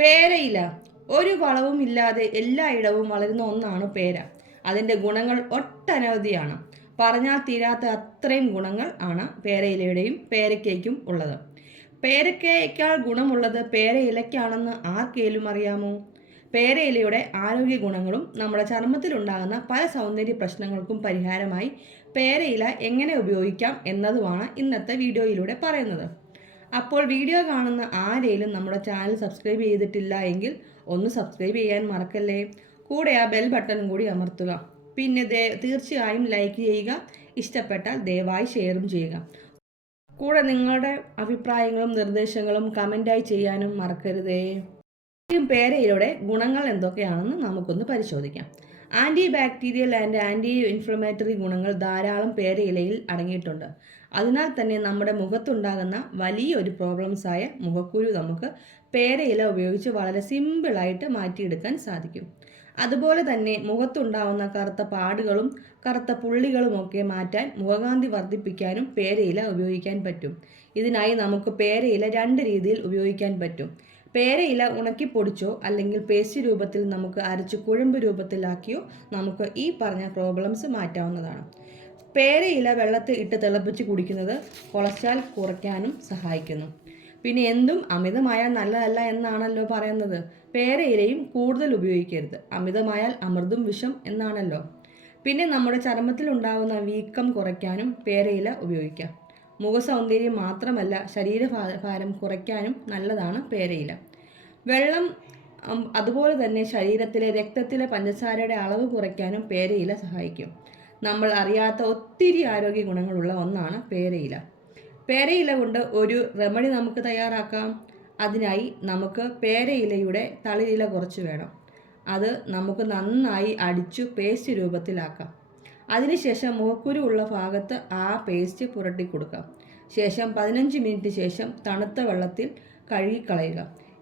പേരയില ഒരു വളവുമില്ലാതെ എല്ലായിടവും വളരുന്ന ഒന്നാണ് പേര. അതിൻ്റെ ഗുണങ്ങൾ ഒട്ടനവധിയാണ്. പറഞ്ഞാൽ തീരാത്ത അത്രയും ഗുണങ്ങൾ ആണ് പേരയിലയുടെയും പേരയ്ക്കയ്ക്കും ഉള്ളത്. പേരയ്ക്കയേക്കാൾ ഗുണമുള്ളത് പേരയിലയ്ക്കാണെന്ന് ആർക്കേലും അറിയാമോ? പേരയിലയുടെ ആരോഗ്യ ഗുണങ്ങളും നമ്മുടെ ചർമ്മത്തിലുണ്ടാകുന്ന പല സൗന്ദര്യ പ്രശ്നങ്ങൾക്കും പരിഹാരമായി പേരയില എങ്ങനെ ഉപയോഗിക്കാം എന്നതുമാണ് ഇന്നത്തെ വീഡിയോയിലൂടെ പറയുന്നത്. അപ്പോൾ വീഡിയോ കാണുന്ന ആരെങ്കിലും നമ്മുടെ ചാനൽ സബ്സ്ക്രൈബ് ചെയ്തിട്ടില്ല എങ്കിൽ ഒന്ന് സബ്സ്ക്രൈബ് ചെയ്യാൻ മറക്കല്ലേ. കൂടെ ആ ബെൽ ബട്ടൺ കൂടി അമർത്തുക. പിന്നെ തീർച്ചയായും ലൈക്ക് ചെയ്യുക. ഇഷ്ടപ്പെട്ടാൽ ദയവായി ഷെയറും ചെയ്യുക. കൂടെ നിങ്ങളുടെ അഭിപ്രായങ്ങളും നിർദ്ദേശങ്ങളും കമൻ്റായി ചെയ്യാനും മറക്കരുതേ. പേരയിലയുടെ ഗുണങ്ങൾ എന്തൊക്കെയാണെന്ന് നമുക്കൊന്ന് പരിശോധിക്കാം. Anti bacterial and anti inflammatory ഗുണങ്ങൾ ധാരാളം പേരയിലയിൽ അടങ്ങിയിട്ടുണ്ട്. അതിനാൽ തന്നെ നമ്മുടെ മുഖത്തുണ്ടാകുന്ന വലിയൊരു പ്രോബ്ലംസായ മുഖക്കുരു നമുക്ക് പേരയില ഉപയോഗിച്ച് വളരെ സിമ്പിളായിട്ട് മാറ്റിയെടുക്കാൻ സാധിക്കും. അതുപോലെ തന്നെ മുഖത്തുണ്ടാകുന്ന കറുത്ത പാടുകളും കറുത്ത പുള്ളികളുമൊക്കെ മാറ്റാൻ മുഖകാന്തി വർദ്ധിപ്പിക്കാനും പേരയില ഉപയോഗിക്കാൻ പറ്റും. ഇതിനായി നമുക്ക് പേരയില 2 രീതിയിൽ ഉപയോഗിക്കാൻ പറ്റും. പേരയില ഉണക്കിപ്പൊടിച്ചോ അല്ലെങ്കിൽ പേസ്റ്റ് രൂപത്തിൽ നമുക്ക് അരച്ച് കുഴമ്പ് രൂപത്തിലാക്കിയോ നമുക്ക് ഈ പറഞ്ഞ പ്രോബ്ലംസ് മാറ്റാവുന്നതാണ്. പേരയില വെള്ളത്തിൽ ഇട്ട് തിളപ്പിച്ച് കുടിക്കുന്നത് കൊളസ്ട്രോൾ കുറയ്ക്കാനും സഹായിക്കുന്നു. പിന്നെ എന്തും അമിതമായാൽ നല്ലതല്ല എന്നാണല്ലോ പറയുന്നത്. പേരയിലയും കൂടുതൽ ഉപയോഗിക്കരുത്. അമിതമായാൽ അമൃതും വിഷം എന്നാണല്ലോ. പിന്നെ നമ്മുടെ ചർമ്മത്തിൽ ഉണ്ടാകുന്ന വീക്കം കുറയ്ക്കാനും പേരയില ഉപയോഗിക്കാം. മുഖസൗന്ദര്യം മാത്രമല്ല, ശരീരഭാരം കുറയ്ക്കാനും നല്ലതാണ് പേരയില. വെള്ളം അതുപോലെ തന്നെ ശരീരത്തിലെ രക്തത്തിലെ പഞ്ചസാരയുടെ അളവ് കുറയ്ക്കാനും പേരയില സഹായിക്കും. നമ്മൾ അറിയാത്ത ഒത്തിരി ആരോഗ്യ ഗുണങ്ങളുള്ള ഒന്നാണ് പേരയില. പേരയില കൊണ്ട് ഒരു റെമഡി നമുക്ക് തയ്യാറാക്കാം. അതിനായി നമുക്ക് പേരയിലയുടെ തളിരില കുറച്ച് വേണം. അത് നമുക്ക് നന്നായി അടിച്ചു പേസ്റ്റ് രൂപത്തിലാക്കാം. അതിനുശേഷം മുഖക്കുരു ഉള്ള ഭാഗത്ത് ആ പേസ്റ്റ് പുരട്ടി കൊടുക്കാം. ശേഷം 15 മിനിറ്റ് ശേഷം തണുത്ത വെള്ളത്തിൽ കഴുകിക്കളയുക.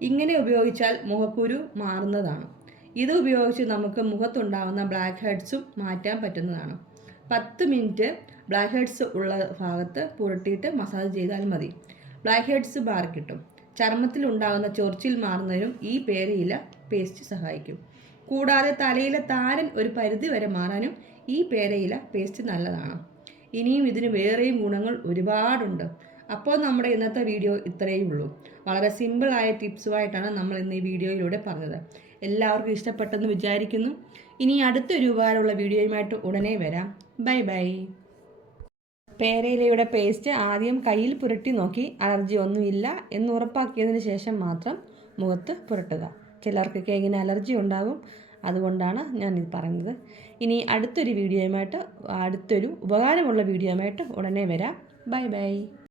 ഇങ്ങനെ ഉപയോഗിച്ചാൽ മുഖക്കുരു മാറുന്നതാണ്. ഇത് ഉപയോഗിച്ച് നമുക്ക് മുഖത്തുണ്ടാകുന്ന ബ്ലാക്ക് ഹെഡ്സും മാറ്റാൻ പറ്റുന്നതാണ്. 10 മിനിറ്റ് ബ്ലാക്ക് ഹെഡ്സ് ഉള്ള ഭാഗത്ത് പുരട്ടിയിട്ട് മസാജ് ചെയ്താൽ മതി. ബ്ലാക്ക് ഹെഡ്സ് മാറി കിട്ടും. ചർമ്മത്തിൽ ഉണ്ടാകുന്ന ചൊറിച്ചിൽ മാറുന്നതിനും ഈ പേരയില പേസ്റ്റ് സഹായിക്കും. കൂടാതെ തലയിലെ താരൻ ഒരു പരിധി വരെ മാറാനും ഈ പേരയില പേസ്റ്റ് നല്ലതാണ്. ഇനിയും ഇതിന് വേറെയും ഗുണങ്ങൾ ഒരുപാടുണ്ട്. അപ്പോൾ നമ്മുടെ ഇന്നത്തെ വീഡിയോ ഇത്രയേ ഉള്ളൂ. വളരെ സിമ്പിളായ ടിപ്സുമായിട്ടാണ് നമ്മൾ ഇന്ന് ഈ വീഡിയോയിലൂടെ പറഞ്ഞത്. എല്ലാവർക്കും ഇഷ്ടപ്പെട്ടെന്ന് വിചാരിക്കുന്നു. ഇനി അടുത്തൊരു ഉപകാരമുള്ള വീഡിയോയുമായിട്ട് ഉടനെ വരാം. Bye bye. പേരയിലയുടെ പേസ്റ്റ് ആദ്യം കയ്യിൽ പുരട്ടി നോക്കി അലർജി ഒന്നുമില്ല എന്ന് ഉറപ്പാക്കിയതിന് ശേഷം മാത്രം മുഖത്ത് പുരട്ടുക. ചിലർക്കൊക്കെ ഇങ്ങനെ അലർജി ഉണ്ടാകും. അതുകൊണ്ടാണ് ഞാൻ ഇത് പറയുന്നത്. ഇനി അടുത്തൊരു ഉപകാരമുള്ള വീഡിയോയുമായിട്ട് ഉടനെ വരാം. Bye bye.